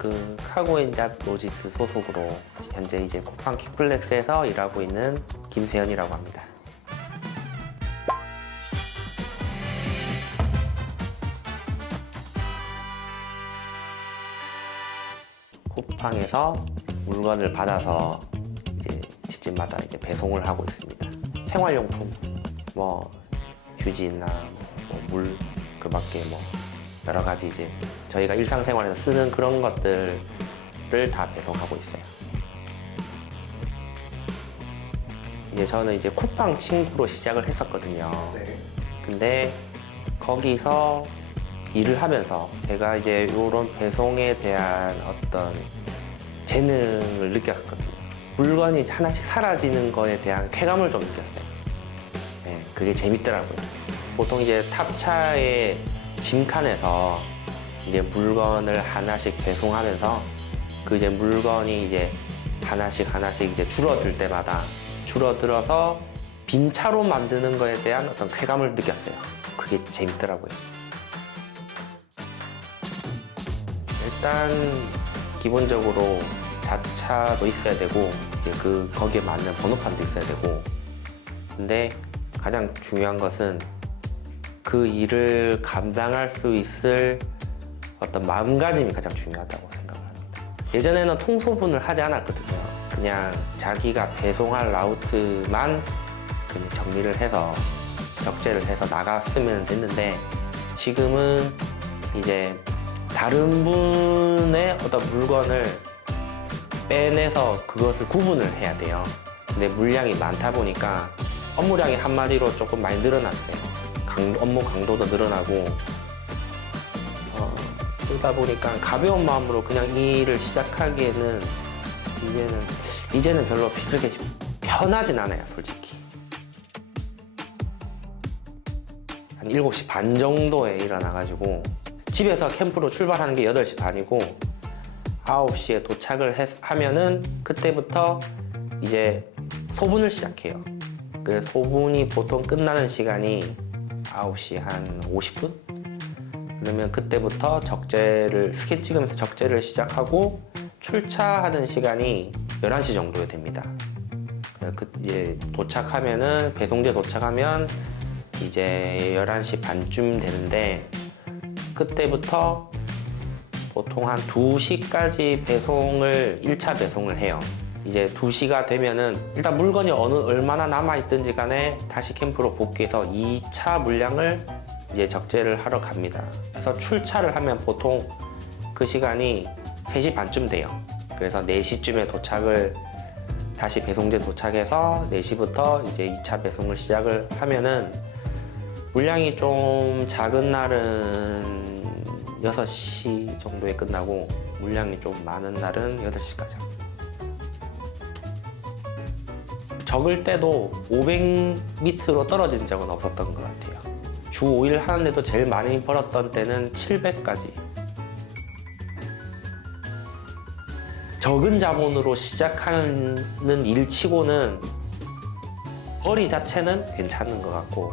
그 카고엔잡 로지스 소속으로 현재 이제 쿠팡 킥플렉스에서 일하고 있는 김세현이라고 합니다. 쿠팡에서 물건을 받아서 이제 집집마다 이제 배송을 하고 있습니다. 생활용품, 뭐 휴지나 뭐 물, 그 밖에 뭐 여러 가지 이제 저희가 일상생활에서 쓰는 그런 것들을 다 배송하고 있어요. 이제 저는 이제 쿠팡 친구로 시작을 했었거든요. 네. 근데 거기서 일을 하면서 제가 이제 이런 배송에 대한 어떤 재능을 느꼈거든요. 물건이 하나씩 사라지는 거에 대한 쾌감을 좀 느꼈어요. 네, 그게 재밌더라고요. 보통 이제 탑차의 짐칸에서 이제 물건을 하나씩 배송하면서 그 이제 물건이 이제 하나씩 이제 줄어들 때마다 줄어들어서 빈 차로 만드는 거에 대한 어떤 쾌감을 느꼈어요. 그게 재밌더라고요. 일단 기본적으로 자차도 있어야 되고 이제 거기에 맞는 번호판도 있어야 되고, 근데 가장 중요한 것은 그 일을 감당할 수 있을 어떤 마음가짐이 가장 중요하다고 생각을 합니다. 예전에는 통소분을 하지 않았거든요. 그냥 자기가 배송할 라우트만 그냥 정리를 해서 적재를 해서 나갔으면 됐는데, 지금은 이제 다른 분의 어떤 물건을 빼내서 그것을 구분을 해야 돼요. 근데 물량이 많다 보니까 업무량이 한마디로 조금 많이 늘어났어요. 업무 강도도 늘어나고, 그러다 보니까 가벼운 마음으로 그냥 이 일을 시작하기에는 이제는 별로 그렇게 편하진 않아요, 솔직히. 한 7시 반 정도에 일어나가지고 집에서 캠프로 출발하는 게 8시 반이고 9시에 도착을 하면은 그때부터 이제 소분을 시작해요. 그래서 소분이 보통 끝나는 시간이 9시 한 50분? 그러면 그때부터 스케치 찍으면서 적재를 시작하고 출차하는 시간이 11시 정도 됩니다. 이제 도착하면은, 배송재 도착하면 이제 11시 반쯤 되는데, 그때부터 보통 한 2시까지 1차 배송을 해요. 이제 2시가 되면은 일단 물건이 얼마나 남아있든지 간에 다시 캠프로 복귀해서 2차 물량을 이제 적재를 하러 갑니다. 그래서 출차를 하면 보통 그 시간이 3시 반쯤 돼요. 그래서 4시쯤에 다시 배송재 도착해서 4시부터 이제 2차 배송을 시작을 하면은, 물량이 좀 작은 날은 6시 정도에 끝나고 물량이 좀 많은 날은 8시까지 합니다. 적을 때도 500밑으로 떨어진 적은 없었던 것 같아요. 주 5일 하는데도 제일 많이 벌었던 때는 700까지. 적은 자본으로 시작하는 일치고는 거리 자체는 괜찮은 것 같고,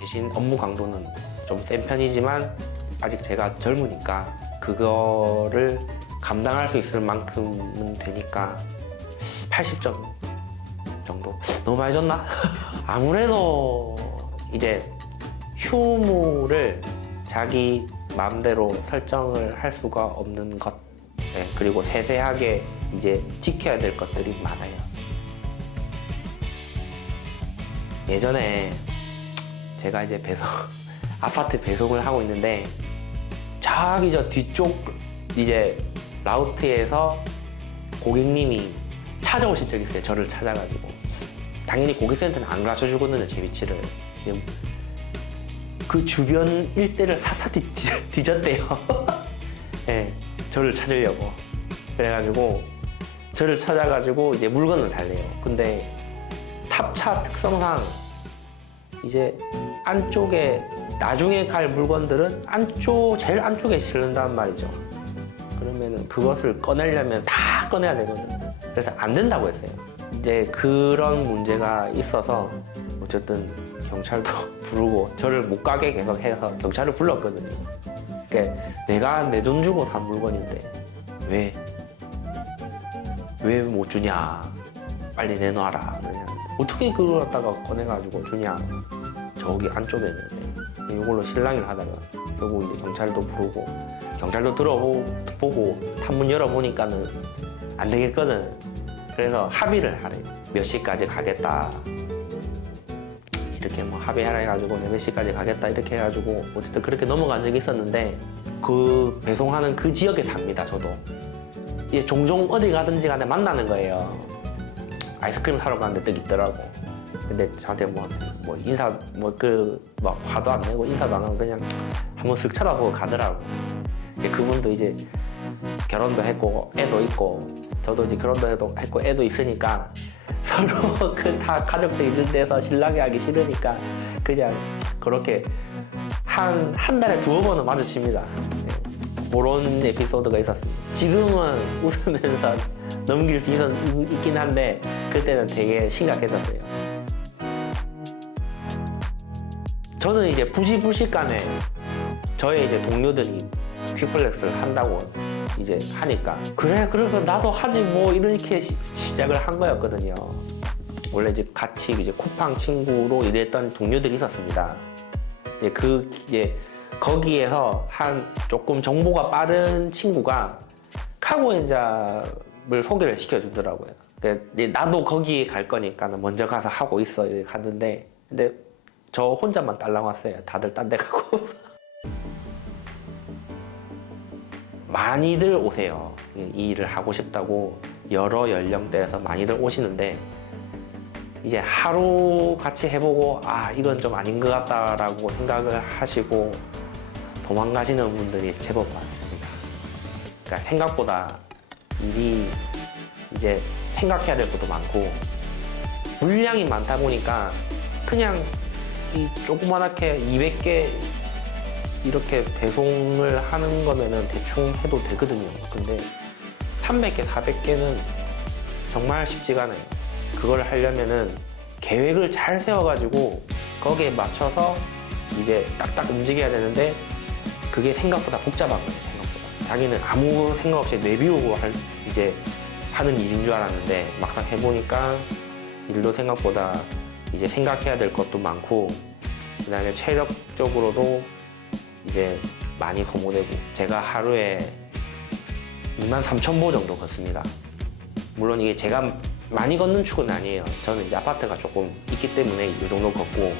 대신 업무 강도는 좀 센 편이지만 아직 제가 젊으니까 그거를 감당할 수 있을 만큼은 되니까 80점 정도? 너무 많이 줬나? 아무래도 이제 휴무를 자기 마음대로 설정을 할 수가 없는 것, 네, 그리고 세세하게 이제 지켜야 될 것들이 많아요. 예전에 제가 이제 아파트 배송을 하고 있는데, 저기 저 뒤쪽 이제 라우트에서 고객님이 찾아오신 적이 있어요. 저를 찾아가지고. 당연히 고객센터는 안 가르쳐주거든요, 제 위치를. 그 주변 일대를 사사 뒤졌대요. 네, 저를 찾으려고. 그래가지고 저를 찾아가지고 이제 물건을 달래요. 근데 탑차 특성상 이제 안쪽에 나중에 갈 물건들은 제일 안쪽에 실른단 말이죠. 그러면은 그것을 꺼내려면 다 꺼내야 되거든요. 그래서 안 된다고 했어요. 이제 그런 문제가 있어서 어쨌든 경찰도 부르고 저를 못 가게 계속 해서 경찰을 불렀거든요. 그러니까 내가 내 돈 주고 산 물건인데 왜 못 주냐? 빨리 내놔라. 그냥 어떻게 그걸 갖다가 꺼내가지고 주냐? 저기 안쪽에 있는데 이걸로 실랑이를 하다가 결국 이제 경찰도 부르고 경찰도 들어보고 탐문 열어보니까는 안 되겠거든. 그래서 합의를 하래. 몇 시까지 가겠다. 이렇게 뭐 합의하라 해가지고 몇 시까지 가겠다 이렇게 해가지고 어쨌든 그렇게 넘어간 적이 있었는데 그 배송하는 그 지역에 삽니다. 저도 예, 종종 어디 가든지 간에 만나는 거예요. 아이스크림 사러 가는데 딱 있더라고. 근데 저한테 뭐 인사 막 화도 안 내고 인사도 안 하고 그냥 한번 쓱 쳐다보고 가더라고. 이제 그분도 이제 결혼도 했고 애도 있고 저도 이제 결혼도 했고 애도 있으니까 서로 그 다 가족들 있는 데서 실랑이 하기 싫으니까 그냥 그렇게 한 달에 2번은 마주칩니다. 네. 그런 에피소드가 있었습니다. 지금은 웃으면서 넘길 수 있긴 한데 그때는 되게 심각했었어요. 저는 이제 부시간에 저의 이제 동료들이 퀵플렉스를 한다고 이제 하니까 그래서 나도 하지 뭐 이렇게 시작을 한 거였거든요. 원래 이제 같이 이제 쿠팡 친구로 일했던 동료들이 있었습니다. 이제 거기에서 한 조금 정보가 빠른 친구가 카고엔잡을 소개를 시켜주더라고요. 나도 거기에 갈 거니까 먼저 가서 하고 있어 이렇게 갔는데 근데 저 혼자만 딸랑 왔어요. 다들 딴 데 가고. 많이들 오세요. 이 일을 하고 싶다고 여러 연령대에서 많이들 오시는데 이제 하루 같이 해보고 이건 좀 아닌 것 같다라고 생각을 하시고 도망가시는 분들이 제법 많습니다. 그러니까 생각보다 일이 이제 생각해야 될 것도 많고 물량이 많다 보니까 그냥 이 조그만하게 200개 이렇게 배송을 하는 거면은 대충 해도 되거든요. 근데 300개, 400개는 정말 쉽지가 않아요. 그걸 하려면은 계획을 잘 세워가지고 거기에 맞춰서 이제 딱딱 움직여야 되는데 그게 생각보다 복잡한 거예요. 생각보다. 자기는 아무 생각 없이 내비우고 이제 하는 일인 줄 알았는데 막상 해보니까 일도 생각보다 이제 생각해야 될 것도 많고 그 다음에 체력적으로도 이제 많이 소모되고 제가 하루에 23,000보 정도 걷습니다. 물론 이게 제가 많이 걷는 축은 아니에요. 저는 이제 아파트가 조금 있기 때문에 이 정도 걷고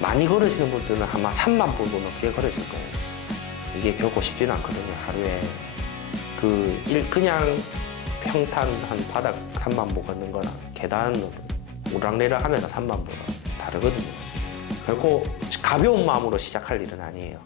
많이 걸으시는 분들은 아마 3만 보도 넘게 걸으실 거예요. 이게 결코 쉽지는 않거든요. 하루에 그냥 평탄 한 바닥 3만 보 걷는 거랑 계단으로 오락내락 하면서 3만 보가 다르거든요. 결코 가벼운 마음으로 시작할 일은 아니에요.